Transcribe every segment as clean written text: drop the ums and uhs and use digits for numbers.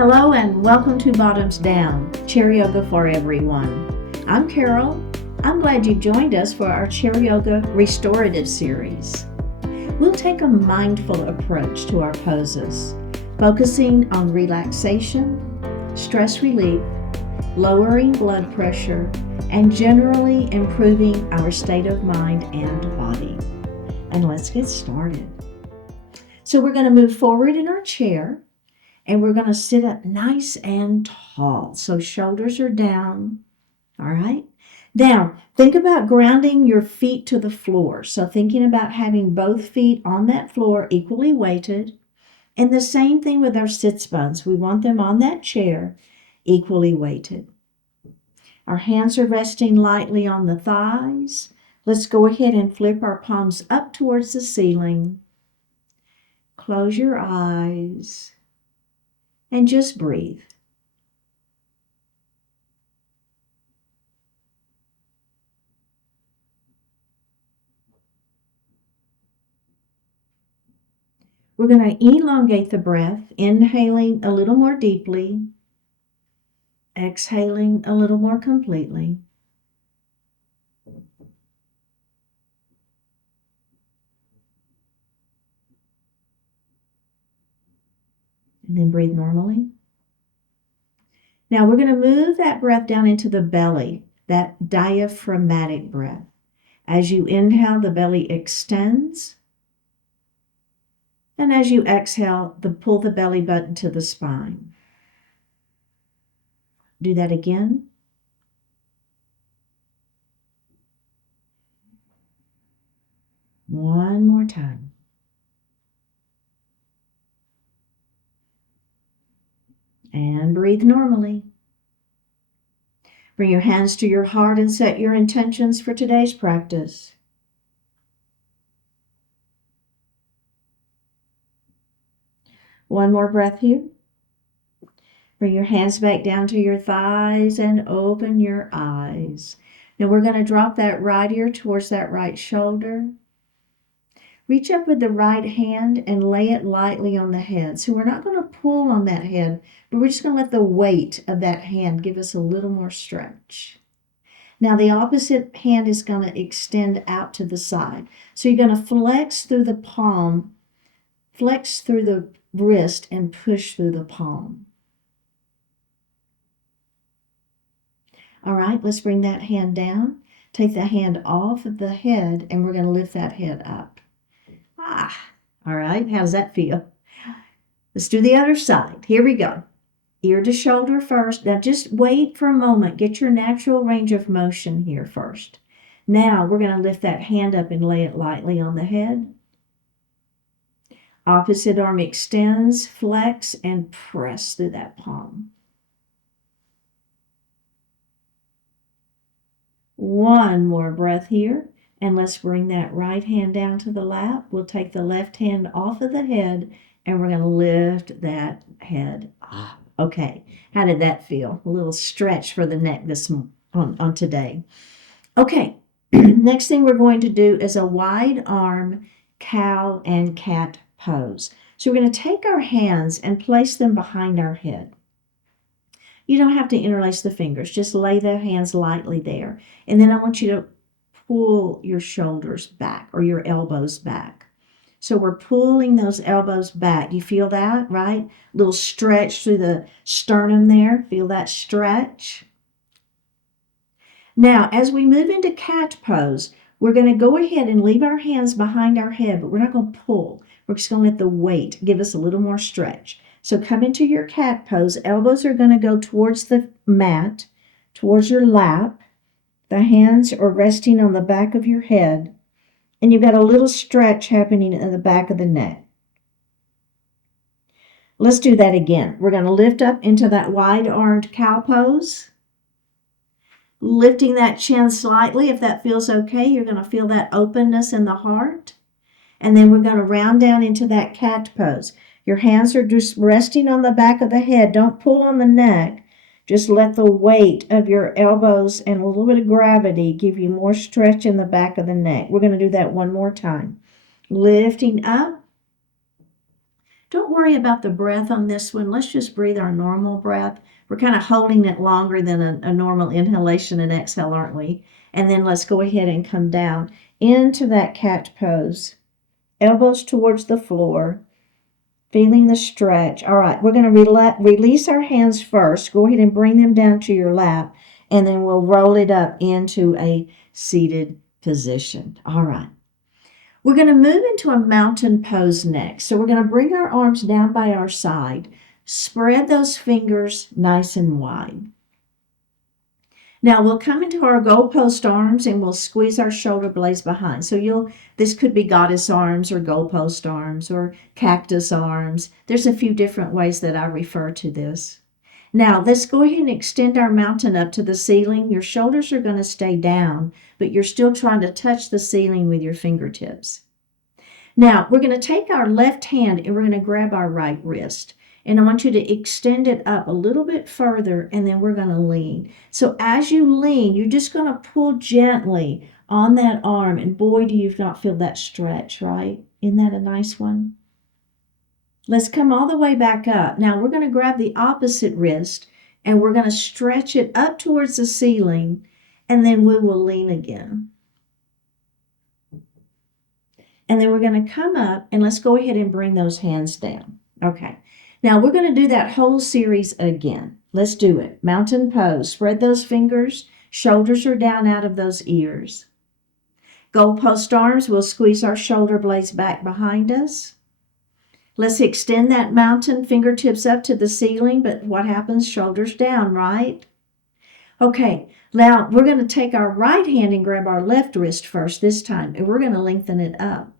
Hello and welcome to Bottoms Down, Chair Yoga for everyone. I'm Carol. I'm glad you joined us for our Chair Yoga Restorative series. We'll take a mindful approach to our poses, focusing on relaxation, stress relief, lowering blood pressure, and generally improving our state of mind and body. And let's get started. So we're going to move forward in our chair. And we're going to sit up nice and tall. So shoulders are down. All right. Now, think about grounding your feet to the floor. So thinking about having both feet on that floor equally weighted. And the same thing with our sits bones. We want them on that chair equally weighted. Our hands are resting lightly on the thighs. Let's go ahead and flip our palms up towards the ceiling. Close your eyes. And just breathe. We're going to elongate the breath, inhaling a little more deeply, exhaling a little more completely. And then breathe normally. Now we're going to move that breath down into the belly, that diaphragmatic breath. As you inhale, the belly extends. And as you exhale, pull the belly button to the spine. Do that again. One more time. And breathe normally. Bring your hands to your heart and set your intentions for today's practice. One more breath here. Bring your hands back down to your thighs and open your eyes. Now we're going to drop that right ear towards that right shoulder. Reach up with the right hand and lay it lightly on the head. So we're not going to pull on that head, but we're just going to let the weight of that hand give us a little more stretch. Now the opposite hand is going to extend out to the side. So you're going to flex through the palm, flex through the wrist, and push through the palm. All right, let's bring that hand down. Take the hand off of the head, and we're going to lift that head up. All right, how does that feel? Let's do the other side. Here we go. Ear to shoulder first. Now just wait for a moment. Get your natural range of motion here first. Now we're going to lift that hand up and lay it lightly on the head. Opposite arm extends, flex, and press through that palm. One more breath here. And let's bring that right hand down to the lap. We'll take the left hand off of the head and we're going to lift that head up. Okay, how did that feel? A little stretch for the neck on today. Okay, next thing we're going to do is a wide arm cow and cat pose. So we're going to take our hands and place them behind our head. You don't have to interlace the fingers. Just lay the hands lightly there. And then I want you to pull your shoulders back or your elbows back. So we're pulling those elbows back. You feel that, right? Little stretch through the sternum there. Feel that stretch? Now, as we move into cat pose, we're going to go ahead and leave our hands behind our head, but we're not going to pull. We're just going to let the weight give us a little more stretch. So come into your cat pose. Elbows are going to go towards the mat, towards your lap. The hands are resting on the back of your head, and you've got a little stretch happening in the back of the neck. Let's do that again. We're going to lift up into that wide-armed cow pose, lifting that chin slightly. If that feels okay, you're going to feel that openness in the heart. And then we're going to round down into that cat pose. Your hands are just resting on the back of the head. Don't pull on the neck. Just let the weight of your elbows and a little bit of gravity give you more stretch in the back of the neck. We're going to do that one more time. Lifting up Don't worry about the breath on this one. Let's just breathe our normal breath. We're kind of holding it longer than a normal inhalation and exhale, aren't we? And then let's go ahead and come down into that cat pose. Elbows towards the floor, feeling the stretch. All right, we're going to release our hands first. Go ahead and bring them down to your lap, and then we'll roll it up into a seated position. All right. We're going to move into a mountain pose next. So we're going to bring our arms down by our side. Spread those fingers nice and wide. Now we'll come into our goalpost arms and we'll squeeze our shoulder blades behind. So this could be goddess arms or goalpost arms or cactus arms. There's a few different ways that I refer to this. Now let's go ahead and extend our mountain up to the ceiling. Your shoulders are going to stay down, but you're still trying to touch the ceiling with your fingertips. Now we're going to take our left hand and we're going to grab our right wrist. And I want you to extend it up a little bit further, and then we're going to lean. So as you lean, you're just going to pull gently on that arm. And boy, do you not feel that stretch, right? Isn't that a nice one? Let's come all the way back up. Now we're going to grab the opposite wrist, and we're going to stretch it up towards the ceiling, and then we will lean again. And then we're going to come up, and let's go ahead and bring those hands down. Okay. Now we're going to do that whole series again. Let's do it. Mountain pose. Spread those fingers. Shoulders are down out of those ears. Goalpost arms. We'll squeeze our shoulder blades back behind us. Let's extend that mountain, fingertips up to the ceiling, but what happens? Shoulders down, right? Okay, now we're going to take our right hand and grab our left wrist first this time, and we're going to lengthen it up.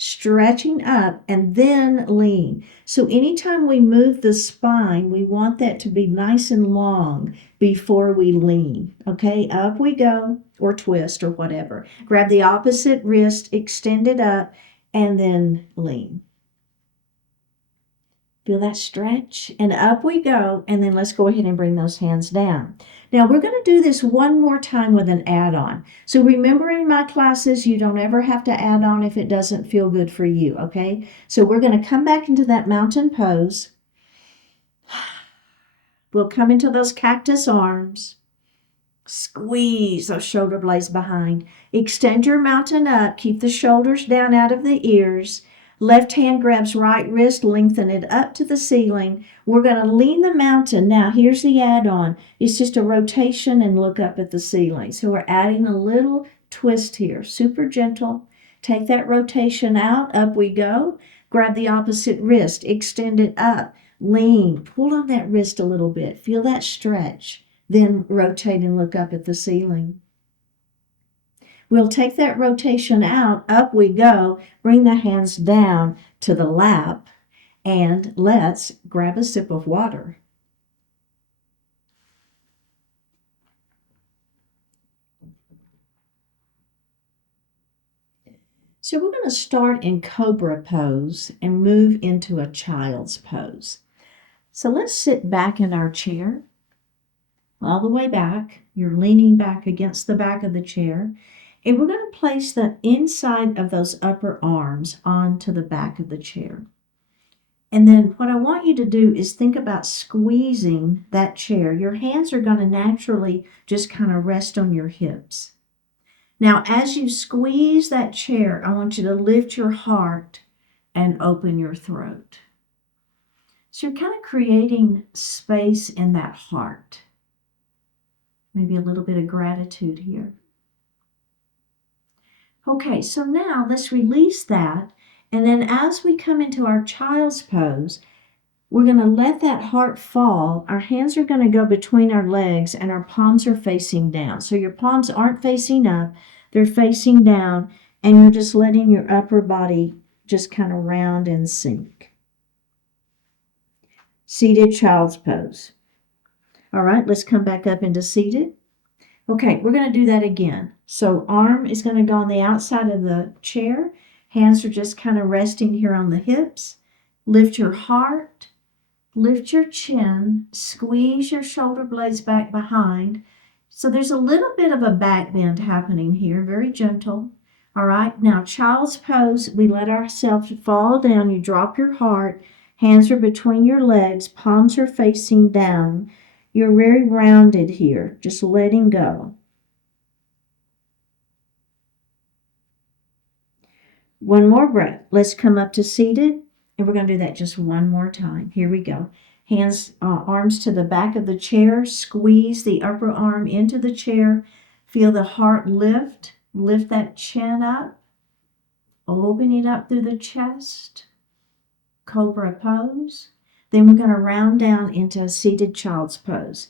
Stretching up and then lean. So anytime we move the spine, we want that to be nice and long before we lean. Okay, up we go, or twist or whatever. Grab the opposite wrist, extend it up, and then lean. Feel that stretch? And up we go, and then let's go ahead and bring those hands down. Now we're going to do this one more time with an add-on. So remember in my classes, you don't ever have to add on if it doesn't feel good for you, okay? So we're going to come back into that mountain pose. We'll come into those cactus arms. Squeeze those shoulder blades behind. Extend your mountain up. Keep the shoulders down out of the ears. Left hand grabs right wrist, lengthen it up to the ceiling. We're going to lean the mountain. Now, here's the add-on. It's just a rotation and look up at the ceiling. So we're adding a little twist here. Super gentle. Take that rotation out. Up we go. Grab the opposite wrist. Extend it up. Lean. Pull on that wrist a little bit. Feel that stretch. Then rotate and look up at the ceiling. We'll take that rotation out, up we go, bring the hands down to the lap, and let's grab a sip of water. So we're going to start in Cobra pose and move into a child's pose. So let's sit back in our chair, all the way back. You're leaning back against the back of the chair. And we're going to place the inside of those upper arms onto the back of the chair. And then what I want you to do is think about squeezing that chair. Your hands are going to naturally just kind of rest on your hips. Now, as you squeeze that chair, I want you to lift your heart and open your throat. So you're kind of creating space in that heart. Maybe a little bit of gratitude here. Okay, so now let's release that. And then as we come into our child's pose, we're going to let that heart fall. Our hands are going to go between our legs and our palms are facing down. So your palms aren't facing up, they're facing down, and you're just letting your upper body just kind of round and sink. Seated child's pose. All right, let's come back up into seated. Okay, we're going to do that again. So arm is going to go on the outside of the chair. Hands are just kind of resting here on the hips. Lift your heart. Lift your chin. Squeeze your shoulder blades back behind. So there's a little bit of a back bend happening here. Very gentle. All right, now child's pose. We let ourselves fall down. You drop your heart. Hands are between your legs, palms are facing down. You're very rounded here, just letting go. One more breath. Let's come up to seated, and we're going to do that just one more time. Here we go. Hands, arms to the back of the chair. Squeeze the upper arm into the chair. Feel the heart lift. Lift that chin up. Open it up through the chest. Cobra pose. Then we're going to round down into a seated child's pose.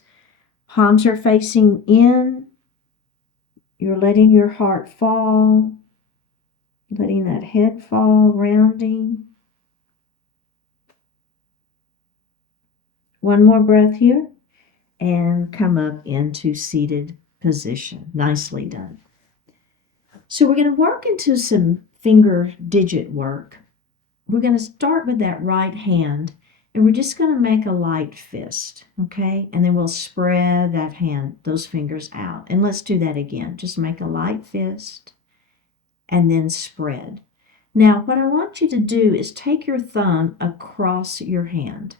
Palms are facing in. You're letting your heart fall. Letting that head fall, rounding. One more breath here. And come up into seated position. Nicely done. So we're going to work into some finger digit work. We're going to start with that right hand, and we're just going to make a light fist, okay? And then we'll spread that hand, those fingers out. And let's do that again. Just make a light fist and then spread. Now, what I want you to do is take your thumb across your hand.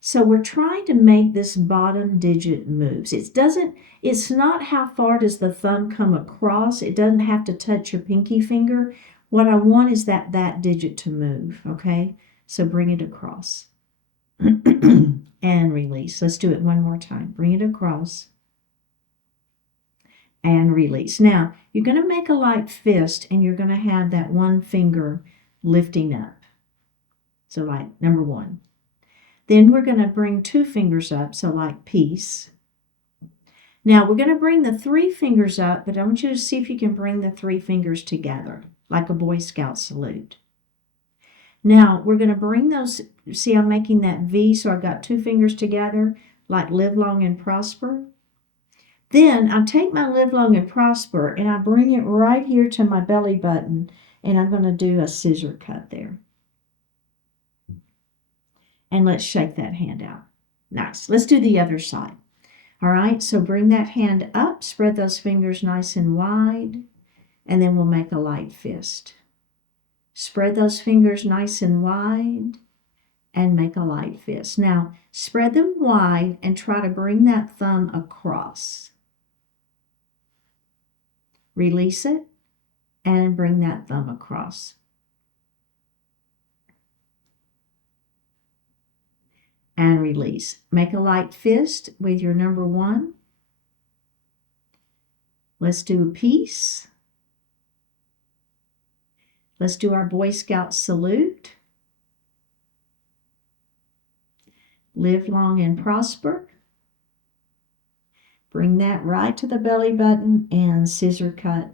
So we're trying to make this bottom digit moves. It's not how far does the thumb come across. It doesn't have to touch your pinky finger. What I want is that digit to move, okay? So bring it across. And release. Let's do it one more time. Bring it across. And release. Now, you're going to make a light fist, and you're going to have that one finger lifting up. So like number one. Then we're going to bring two fingers up, so like peace. Now we're going to bring the three fingers up, but I want you to see if you can bring the three fingers together, like a Boy Scout salute. Now we're going to bring those, see I'm making that V, so I've got two fingers together, like live long and prosper. Then I take my live long and prosper, and I bring it right here to my belly button, and I'm going to do a scissor cut there. And let's shake that hand out. Nice. Let's do the other side. All right, so bring that hand up, spread those fingers nice and wide, and then we'll make a light fist. Spread those fingers nice and wide and make a light fist. Now, spread them wide and try to bring that thumb across. Release it and bring that thumb across. And release. Make a light fist with your number one. Let's do a peace. Let's do our Boy Scout salute. Live long and prosper. Bring that right to the belly button and scissor cut.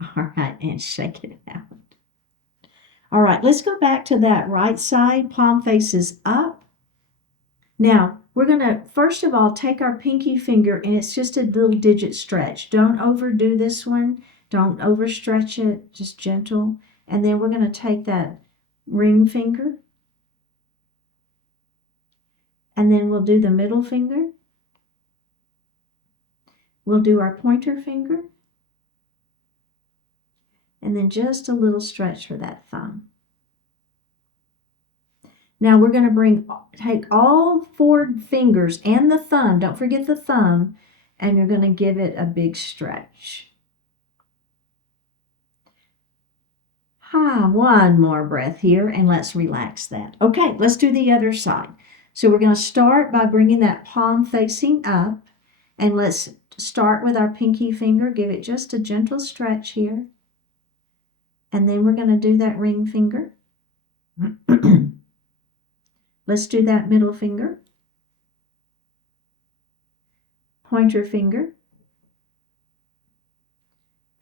All right, and shake it out. All right, let's go back to that right side. Palm faces up. Now, we're going to, first of all, take our pinky finger, and it's just a little digit stretch. Don't overdo this one. Don't overstretch it. Just gentle. And then we're going to take that ring finger. And then we'll do the middle finger. We'll do our pointer finger. And then just a little stretch for that thumb. Now we're going to take all four fingers and the thumb, don't forget the thumb, and you're going to give it a big stretch. One more breath here, and let's relax that. Okay, let's do the other side. So we're going to start by bringing that palm facing up, and let's start with our pinky finger. Give it just a gentle stretch here. And then we're going to do that ring finger. Let's do that middle finger. Pointer finger.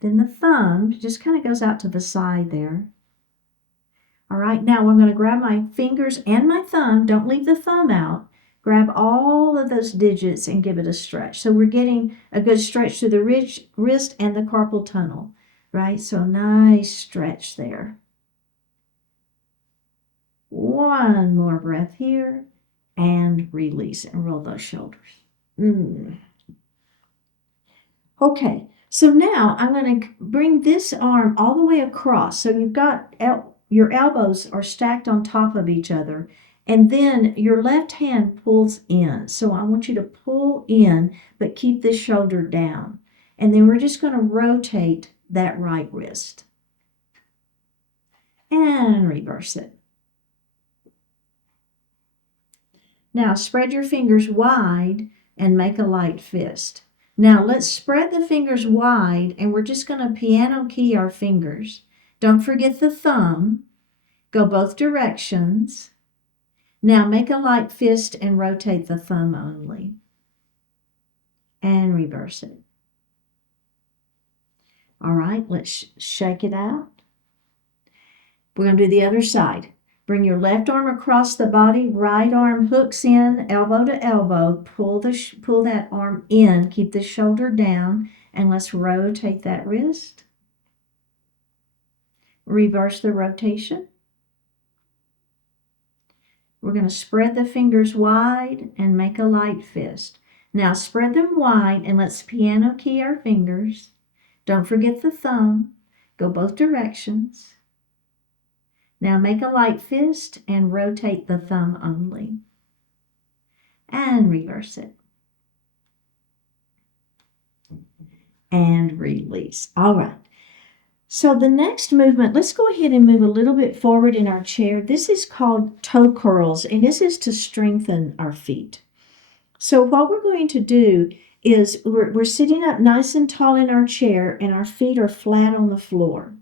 Then the thumb just kind of goes out to the side there. All right, now I'm going to grab my fingers and my thumb. Don't leave the thumb out. Grab all of those digits and give it a stretch. So we're getting a good stretch to the wrist and the carpal tunnel. Right, so nice stretch there. One more breath here and release and roll those shoulders. Okay, so now I'm going to bring this arm all the way across. So you've got your elbows are stacked on top of each other, and then your left hand pulls in. So I want you to pull in, but keep the shoulder down. And then we're just going to rotate that right wrist. And reverse it. Now spread your fingers wide and make a light fist. Now let's spread the fingers wide, and we're just going to piano key our fingers. Don't forget the thumb. Go both directions. Now make a light fist and rotate the thumb only. And reverse it. All right, let's shake it out. We're going to do the other side. Bring your left arm across the body, right arm hooks in, elbow to elbow. Pull that arm in, keep the shoulder down, and let's rotate that wrist. Reverse the rotation. We're going to spread the fingers wide and make a light fist. Now spread them wide and let's piano key our fingers. Don't forget the thumb. Go both directions. Now make a light fist and rotate the thumb only. And reverse it. And release. All right. So the next movement, let's go ahead and move a little bit forward in our chair. This is called toe curls, and this is to strengthen our feet. So what we're going to do is we're sitting up nice and tall in our chair, and our feet are flat on the floor.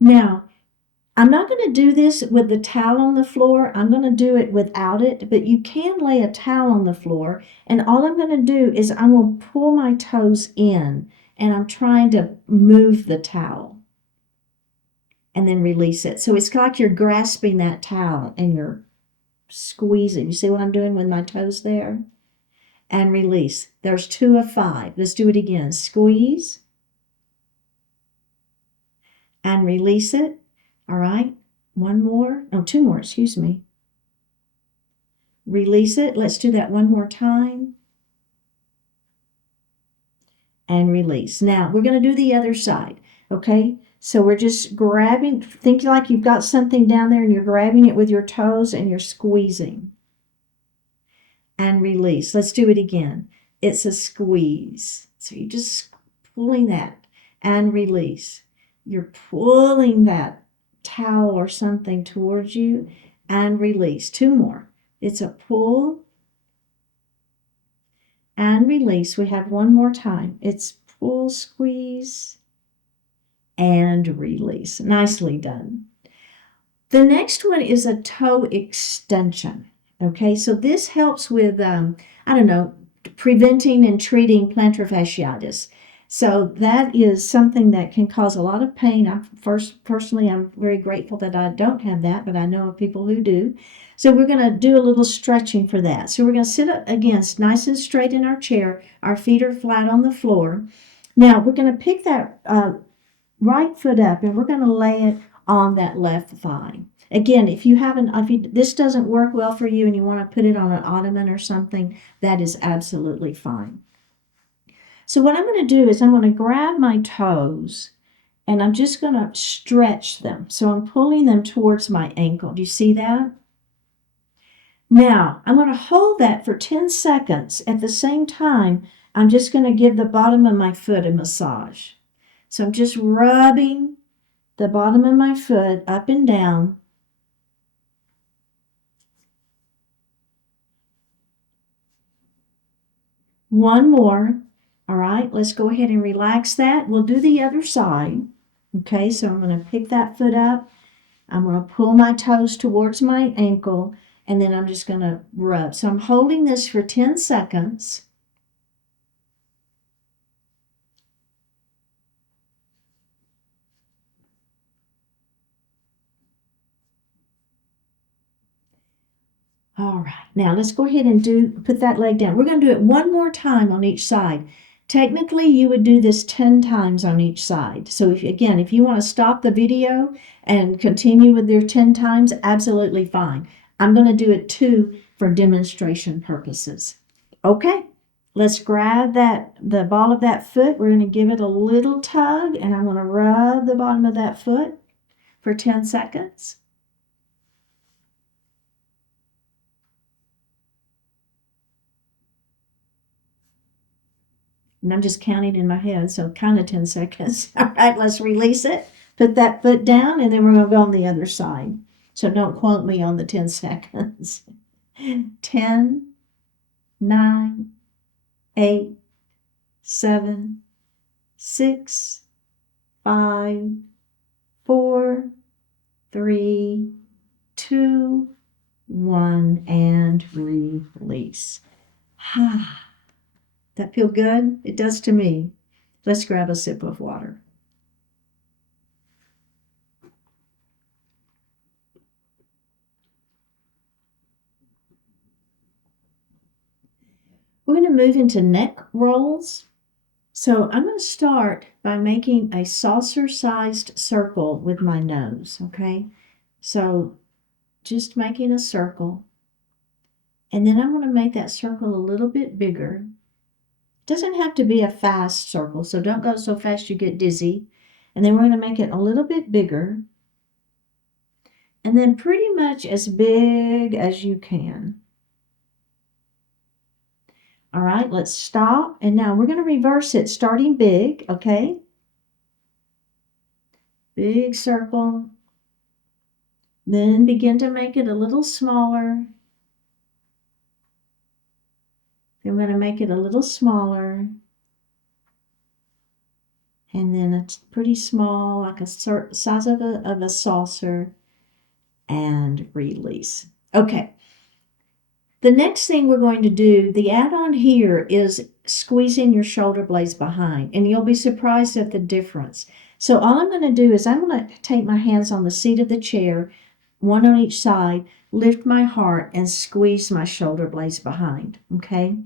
Now, I'm not going to do this with the towel on the floor. I'm going to do it without it, but you can lay a towel on the floor, and all I'm going to do is I'm going to pull my toes in, and I'm trying to move the towel and then release it. So it's like you're grasping that towel and you're squeezing. You see what I'm doing with my toes there? And release. There's 2 of 5. Let's do it again. Squeeze and release it. All right, 2 more, excuse me. Release it. Let's do that one more time. And release. Now, we're going to do the other side, okay? So we're just grabbing, think like you've got something down there and you're grabbing it with your toes and you're squeezing. And release. Let's do it again. It's a squeeze. So you're just pulling that and release. You're pulling that towel or something towards you and release. 2 more. It's a pull and release. We have 1 more time. It's pull, squeeze, and release. Nicely done. The next one is a toe extension. Okay, so this helps with, preventing and treating plantar fasciitis. So that is something that can cause a lot of pain. Personally, I'm very grateful that I don't have that, but I know of people who do. So we're going to do a little stretching for that. So we're going to sit up against nice and straight in our chair. Our feet are flat on the floor. Now we're going to pick that right foot up and we're going to lay it on that left thigh. Again, if this doesn't work well for you and you want to put it on an ottoman or something, that is absolutely fine. So what I'm going to do is I'm going to grab my toes and I'm just going to stretch them. So I'm pulling them towards my ankle. Do you see that? Now, I'm going to hold that for 10 seconds. At the same time, I'm just going to give the bottom of my foot a massage. So I'm just rubbing the bottom of my foot up and down. One more. All right, let's go ahead and relax that. We'll do the other side. Okay, so I'm going to pick that foot up. I'm going to pull my toes towards my ankle, and then I'm just going to rub. So I'm holding this for 10 seconds. All right, now let's go ahead and put that leg down. We're going to do it 1 more time on each side. Technically, you would do this 10 times on each side. So if you want to stop the video and continue with your 10 times, absolutely fine. I'm going to do it 2 for demonstration purposes. Okay, let's grab the ball of that foot. We're going to give it a little tug, and I'm going to rub the bottom of that foot for 10 seconds. And I'm just counting in my head, so kind of 10 seconds. All right, let's release it. Put that foot down, and then we're going to go on the other side. So don't quote me on the 10 seconds. 10, 9, 8, 7, 6, 5, 4, 3, 2, 1, and release. That feel good? It does to me. Let's grab a sip of water. We're going to move into neck rolls. So I'm going to start by making a saucer-sized circle with my nose, okay? So just making a circle. And then I'm going to make that circle a little bit bigger. It doesn't have to be a fast circle, so don't go so fast you get dizzy. And then we're going to make it a little bit bigger. And then pretty much as big as you can. All right, let's stop. And now we're going to reverse it, starting big, okay? Big circle. Then begin to make it a little smaller. Then we're going to make it a little smaller. And then it's pretty small, like a size of a saucer. And release. Okay. The next thing we're going to do, the add-on here is squeezing your shoulder blades behind. And you'll be surprised at the difference. So all I'm going to do is I'm going to take my hands on the seat of the chair, one on each side, lift my heart, and squeeze my shoulder blades behind. Okay?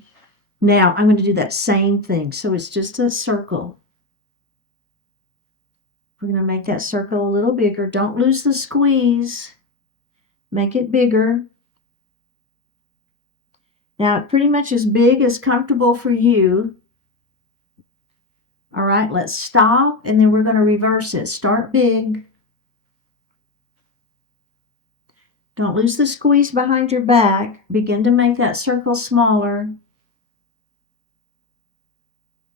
Now I'm going to do that same thing. So it's just a circle. We're going to make that circle a little bigger. Don't lose the squeeze. Make it bigger. Now, pretty much as big as comfortable for you. All right, let's stop, and then we're going to reverse it. Start big. Don't lose the squeeze behind your back. Begin to make that circle smaller.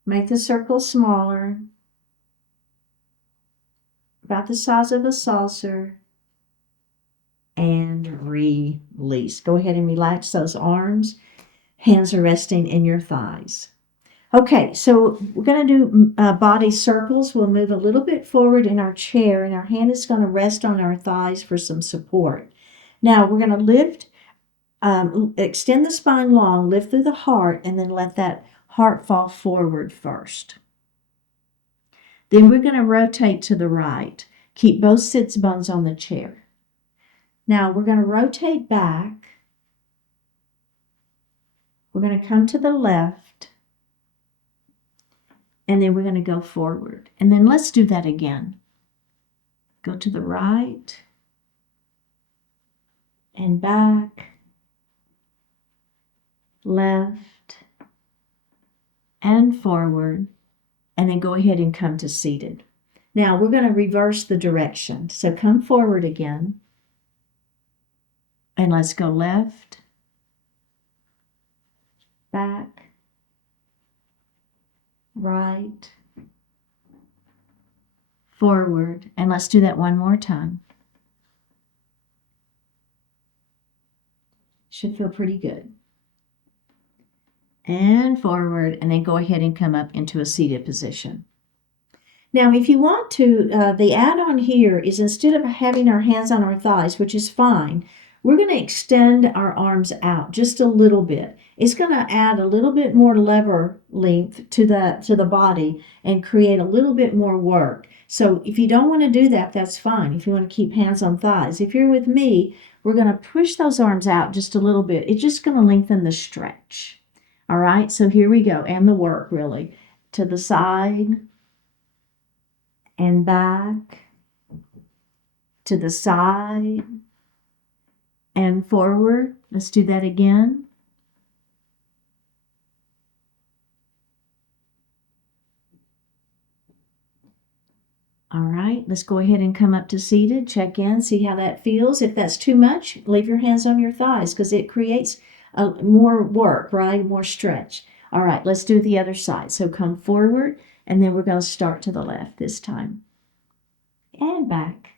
Make the circle smaller. About the size of a saucer. And release. Go ahead and relax those arms. Hands are resting in your thighs. Okay, so we're going to do body circles. We'll move a little bit forward in our chair, and our hand is going to rest on our thighs for some support. Now, we're going to lift, extend the spine long, lift through the heart, and then let that heart fall forward first. Then we're going to rotate to the right. Keep both sits bones on the chair. Now, we're going to rotate back. We're going to come to the left. And then we're going to go forward. And then let's do that again. Go to the right. And back. Left. And forward. And then go ahead and come to seated. Now we're going to reverse the direction. So come forward again. And let's go left. Back. Right, forward, and let's do that one more time. Should feel pretty good. And forward, and then go ahead and come up into a seated position. Now, if you want to, the add-on here is instead of having our hands on our thighs, which is fine, we're going to extend our arms out just a little bit. It's going to add a little bit more lever length to the body and create a little bit more work. So if you don't want to do that, that's fine. If you want to keep hands on thighs. If you're with me, we're going to push those arms out just a little bit. It's just going to lengthen the stretch. All right, so here we go. And the work, really. To the side and back. To the side and forward. Let's do that again. All right, let's go ahead and come up to seated, check in, see how that feels. If that's too much, leave your hands on your thighs because it creates more work, right? More stretch. All right, let's do the other side. So come forward, and then we're going to start to the left this time. And back.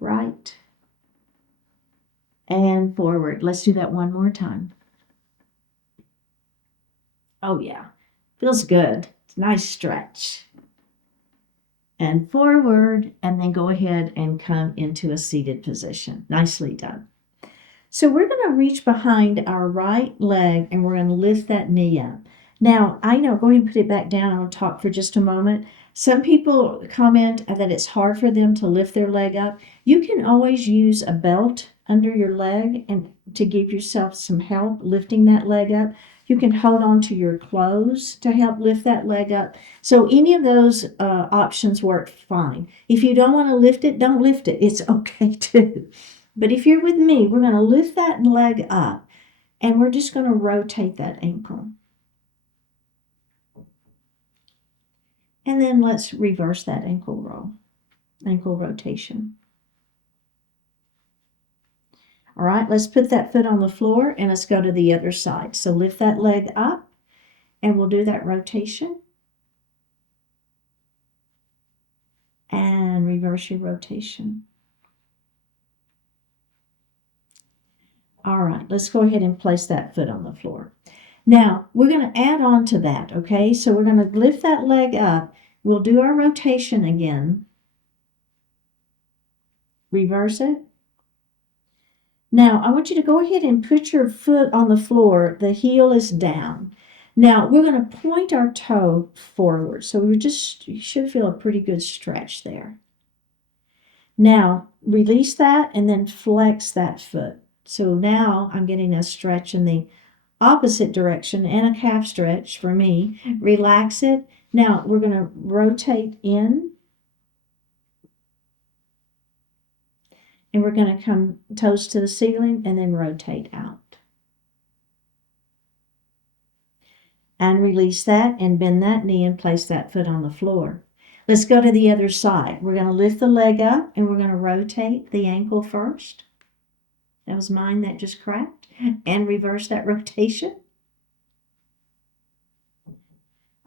Right. And forward. Let's do that one more time. Oh, yeah. Feels good. It's a nice stretch. And forward, and then go ahead and come into a seated position. Nicely done. So we're going to reach behind our right leg and we're going to lift that knee up. Now, I know, go ahead and put it back down. I'll talk for just a moment. Some people comment that it's hard for them to lift their leg up. You can always use a belt under your leg and to give yourself some help lifting that leg up. You can hold on to your clothes to help lift that leg up. So any of those options work fine. If you don't want to lift it, don't lift it. It's okay too. But if you're with me, we're going to lift that leg up and we're just going to rotate that ankle. And then let's reverse that ankle rotation. All right, let's put that foot on the floor and let's go to the other side. So lift that leg up and we'll do that rotation. And reverse your rotation. All right, let's go ahead and place that foot on the floor. Now, we're going to add on to that, okay? So we're going to lift that leg up. We'll do our rotation again. Reverse it. Now, I want you to go ahead and put your foot on the floor. The heel is down. Now, we're going to point our toe forward. So you should feel a pretty good stretch there. Now, release that and then flex that foot. So now I'm getting a stretch in the opposite direction and a calf stretch for me. Relax it. Now, we're going to rotate in. And we're going to come toes to the ceiling and then rotate out. And release that and bend that knee and place that foot on the floor. Let's go to the other side. We're going to lift the leg up and we're going to rotate the ankle first. That was mine that just cracked. And reverse that rotation.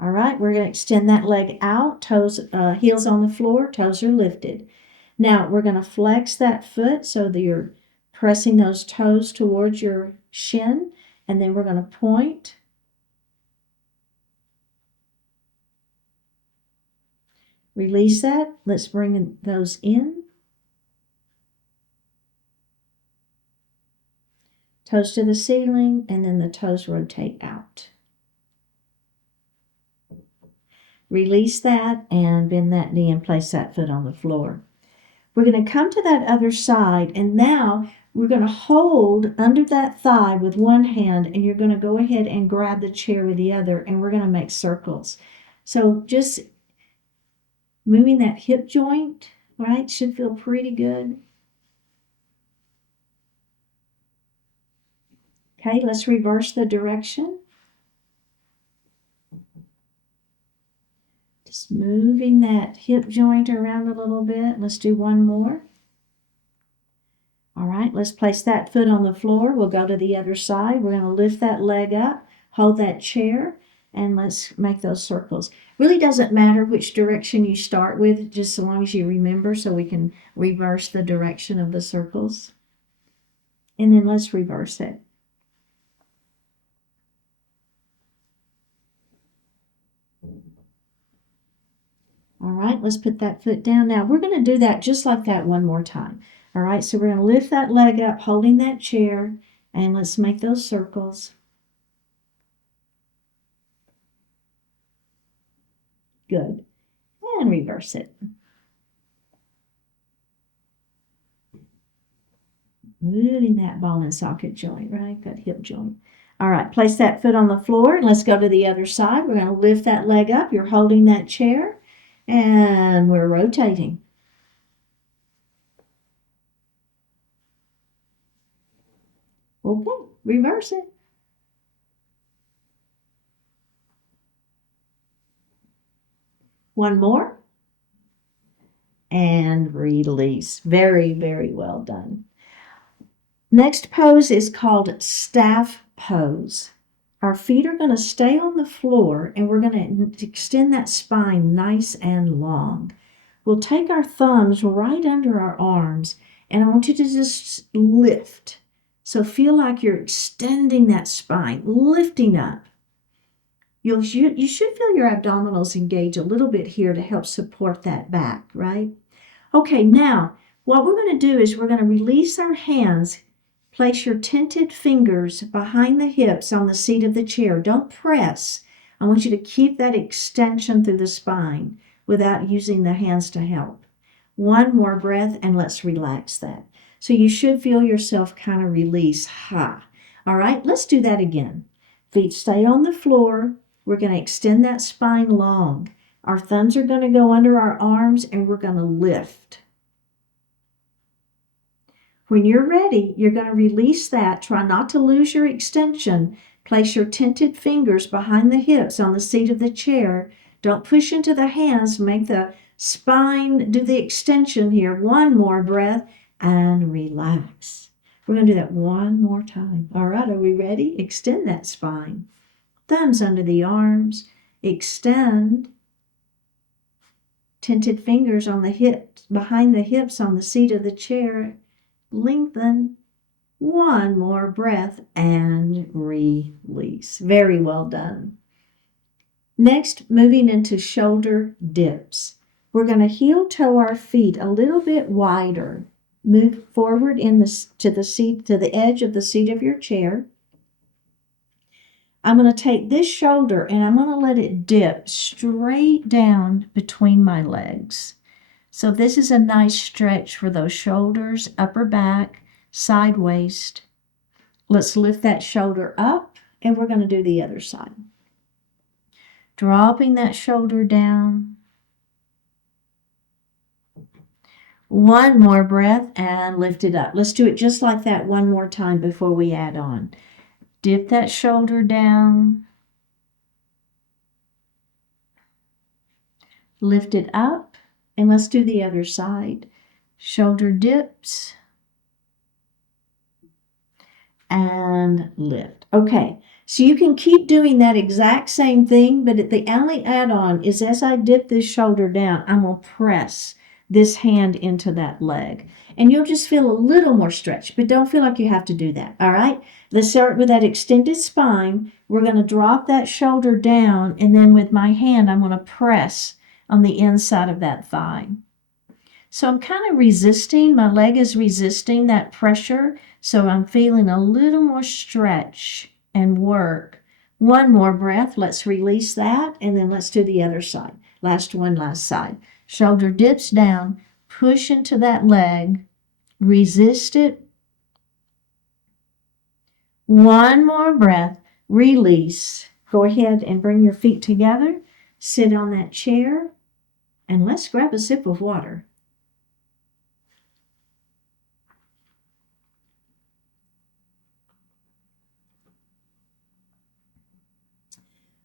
All right, we're going to extend that leg out, toes, heels on the floor, toes are lifted. Now, we're going to flex that foot so that you're pressing those toes towards your shin, and then we're going to point. Release that. Let's bring those in. Toes to the ceiling, and then the toes rotate out. Release that and bend that knee and place that foot on the floor. We're going to come to that other side, and now we're going to hold under that thigh with one hand, and you're going to go ahead and grab the chair with the other, and we're going to make circles. So just moving that hip joint, right, should feel pretty good. Okay, let's reverse the direction. Just moving that hip joint around a little bit. Let's do one more. All right, let's place that foot on the floor. We'll go to the other side. We're going to lift that leg up, hold that chair, and let's make those circles. Really doesn't matter which direction you start with, just so long as you remember so we can reverse the direction of the circles. And then let's reverse it. All right, let's put that foot down. Now, we're going to do that just like that one more time. All right, so we're going to lift that leg up, holding that chair, and let's make those circles. Good. And reverse it. Moving that ball and socket joint, right? That hip joint. All right, place that foot on the floor, and let's go to the other side. We're going to lift that leg up. You're holding that chair, and we're rotating. Okay, reverse it. One more. and release. Very, very well done. Next pose is called staff pose. Our feet are going to stay on the floor and we're going to extend that spine nice and long. We'll take our thumbs right under our arms and I want you to just lift. So feel like you're extending that spine, lifting up. You should feel your abdominals engage a little bit here to help support that back, right? Okay, now what we're going to do is we're going to release our hands. Place your tented fingers behind the hips on the seat of the chair. Don't press. I want you to keep that extension through the spine without using the hands to help. One more breath and let's relax that. So you should feel yourself kind of release. Ha. All right, let's do that again. Feet stay on the floor. We're going to extend that spine long. Our thumbs are going to go under our arms and we're going to lift. When you're ready, you're going to release that. Try not to lose your extension. Place your tented fingers behind the hips on the seat of the chair. Don't push into the hands. Make the spine do the extension here. One more breath and relax. We're going to do that one more time. All right, are we ready? Extend that spine. Thumbs under the arms. Extend. Tented fingers on the hips, behind the hips on the seat of the chair. Lengthen. One more breath and release. Very well done. Next, moving into shoulder dips. We're going to heel toe our feet a little bit wider. Move forward to the edge of the seat of your chair. I'm going to take this shoulder and I'm going to let it dip straight down between my legs. So this is a nice stretch for those shoulders, upper back, side waist. Let's lift that shoulder up and we're going to do the other side. Dropping that shoulder down. One more breath and lift it up. Let's do it just like that one more time before we add on. Dip that shoulder down. Lift it up. And let's do the other side. Shoulder dips. And lift. Okay, so you can keep doing that exact same thing, but the only add-on is as I dip this shoulder down, I'm going to press this hand into that leg. And you'll just feel a little more stretch, but don't feel like you have to do that, all right? Let's start with that extended spine. We're going to drop that shoulder down, and then with my hand, I'm going to press on the inside of that thigh. So I'm kind of resisting, my leg is resisting that pressure, so I'm feeling a little more stretch and work. One more breath, let's release that, and then let's do the other side. Last one, last side. Shoulder dips down, push into that leg, resist it. One more breath, release. Go ahead and bring your feet together, sit on that chair, and let's grab a sip of water.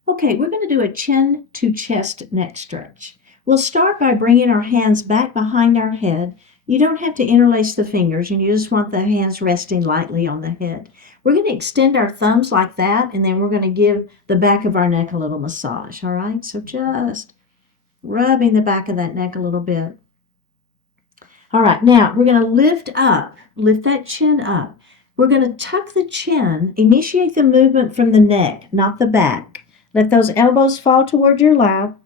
Okay, we're going to do a chin to chest neck stretch. We'll start by bringing our hands back behind our head. You don't have to interlace the fingers, and you just want the hands resting lightly on the head. We're going to extend our thumbs like that, and then we're going to give the back of our neck a little massage, all right? So just rubbing the back of that neck a little bit. All right, now we're going to lift that chin up. We're going to tuck the chin, initiate the movement from the neck, not the back. Let those elbows fall toward your lap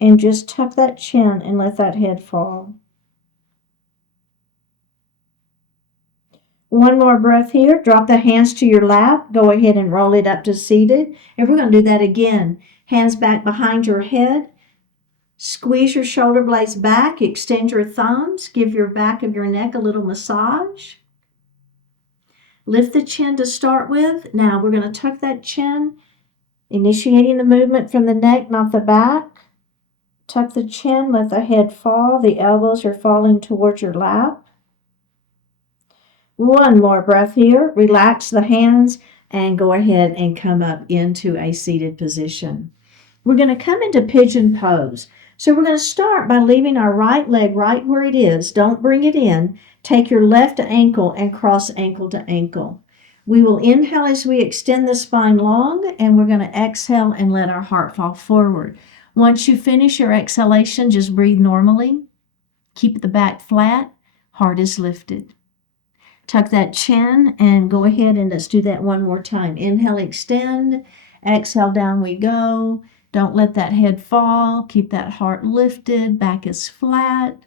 and just tuck that chin and let that head fall. One more breath here. Drop the hands to your lap. Go ahead and roll it up to seated. And we're going to do that again. Hands back behind your head. Squeeze your shoulder blades back. Extend your thumbs. Give your back of your neck a little massage. Lift the chin to start with. Now we're going to tuck that chin, initiating the movement from the neck, not the back. Tuck the chin, let the head fall. The elbows are falling towards your lap. One more breath here. Relax the hands and go ahead and come up into a seated position. We're going to come into pigeon pose. So we're going to start by leaving our right leg right where it is. Don't bring it in. Take your left ankle and cross ankle to ankle. We will inhale as we extend the spine long, and we're going to exhale and let our heart fall forward. Once you finish your exhalation, just breathe normally. Keep the back flat. Heart is lifted. Tuck that chin and go ahead and let's do that one more time. Inhale, extend. Exhale, down we go. Don't let that head fall. Keep that heart lifted. Back is flat.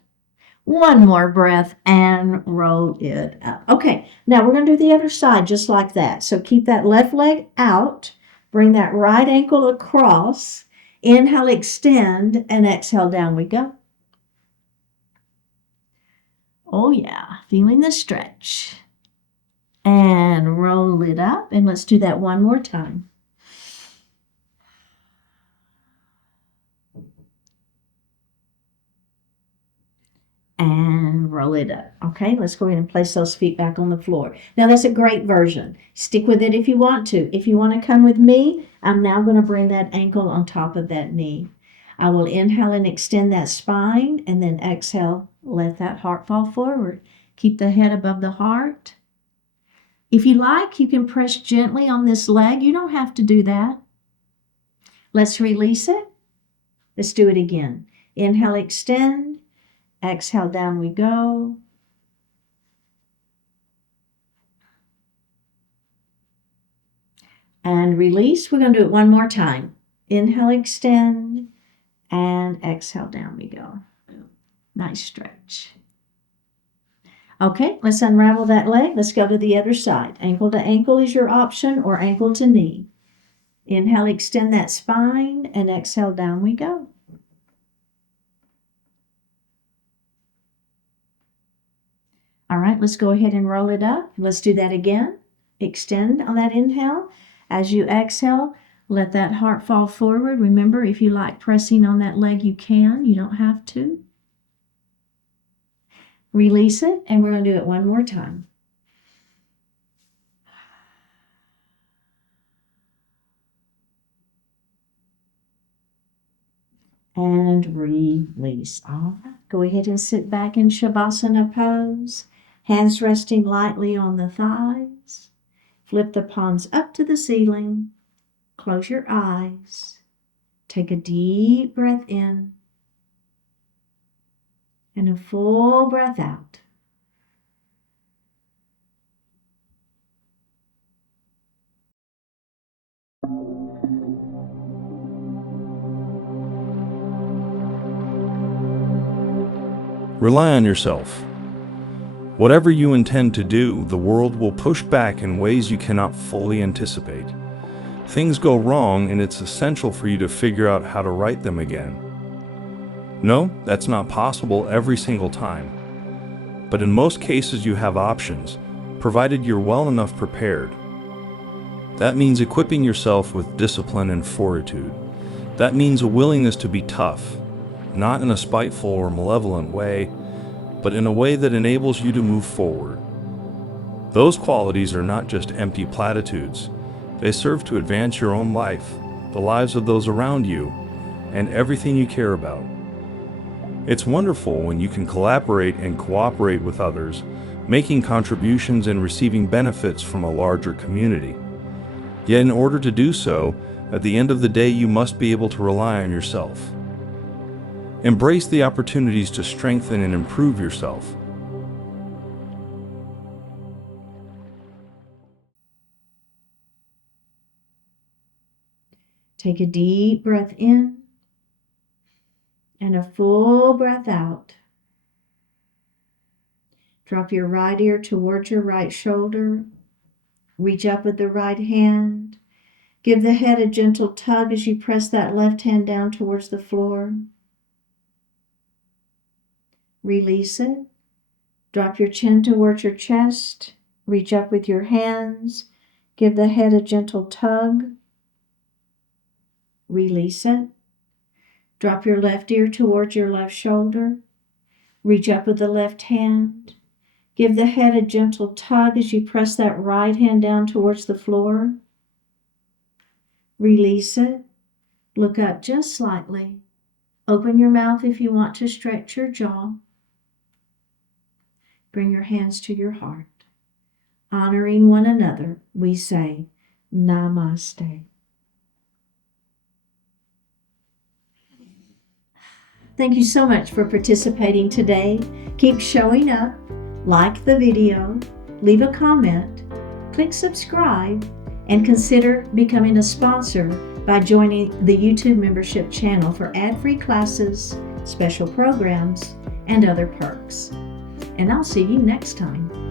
One more breath and roll it up. Okay, now we're going to do the other side just like that. So keep that left leg out. Bring that right ankle across. Inhale, extend, and exhale, down we go. Oh yeah, feeling the stretch. And roll it up. And let's do that one more time. And roll it up. Okay, let's go ahead and place those feet back on the floor. Now that's a great version. Stick with it if you want to. If you want to come with me, I'm now going to bring that ankle on top of that knee. I will inhale and extend that spine, and then exhale, let that heart fall forward. Keep the head above the heart. If you like, you can press gently on this leg. You don't have to do that. Let's release it. Let's do it again. Inhale, extend. Exhale, down we go. And release. We're going to do it one more time. Inhale, extend, and exhale, down we go. Nice stretch. Okay, let's unravel that leg. Let's go to the other side. Ankle to ankle is your option, or ankle to knee. Inhale, extend that spine, and exhale, down we go. All right, let's go ahead and roll it up. Let's do that again. Extend on that inhale. As you exhale, let that heart fall forward. Remember, if you like pressing on that leg, you can. You don't have to. Release it, and we're going to do it one more time. And release. All right, go ahead and sit back in Shavasana pose. Hands resting lightly on the thighs. Flip the palms up to the ceiling. Close your eyes. Take a deep breath in and a full breath out. Rely on yourself. Whatever you intend to do, the world will push back in ways you cannot fully anticipate. Things go wrong, and it's essential for you to figure out how to right them again. No, that's not possible every single time. But in most cases you have options, provided you're well enough prepared. That means equipping yourself with discipline and fortitude. That means a willingness to be tough, not in a spiteful or malevolent way, but in a way that enables you to move forward. Those qualities are not just empty platitudes. They serve to advance your own life, the lives of those around you, and everything you care about. It's wonderful when you can collaborate and cooperate with others, making contributions and receiving benefits from a larger community. Yet in order to do so, at the end of the day, you must be able to rely on yourself. Embrace the opportunities to strengthen and improve yourself. Take a deep breath in and a full breath out. Drop your right ear towards your right shoulder. Reach up with the right hand. Give the head a gentle tug as you press that left hand down towards the floor. Release it. Drop your chin towards your chest. Reach up with your hands. Give the head a gentle tug. Release it. Drop your left ear towards your left shoulder. Reach up with the left hand. Give the head a gentle tug as you press that right hand down towards the floor. Release it. Look up just slightly. Open your mouth if you want to stretch your jaw. Bring your hands to your heart. Honoring one another, we say, Namaste. Thank you so much for participating today. Keep showing up, like the video, leave a comment, click subscribe, and consider becoming a sponsor by joining the YouTube membership channel for ad-free classes, special programs, and other perks. And I'll see you next time.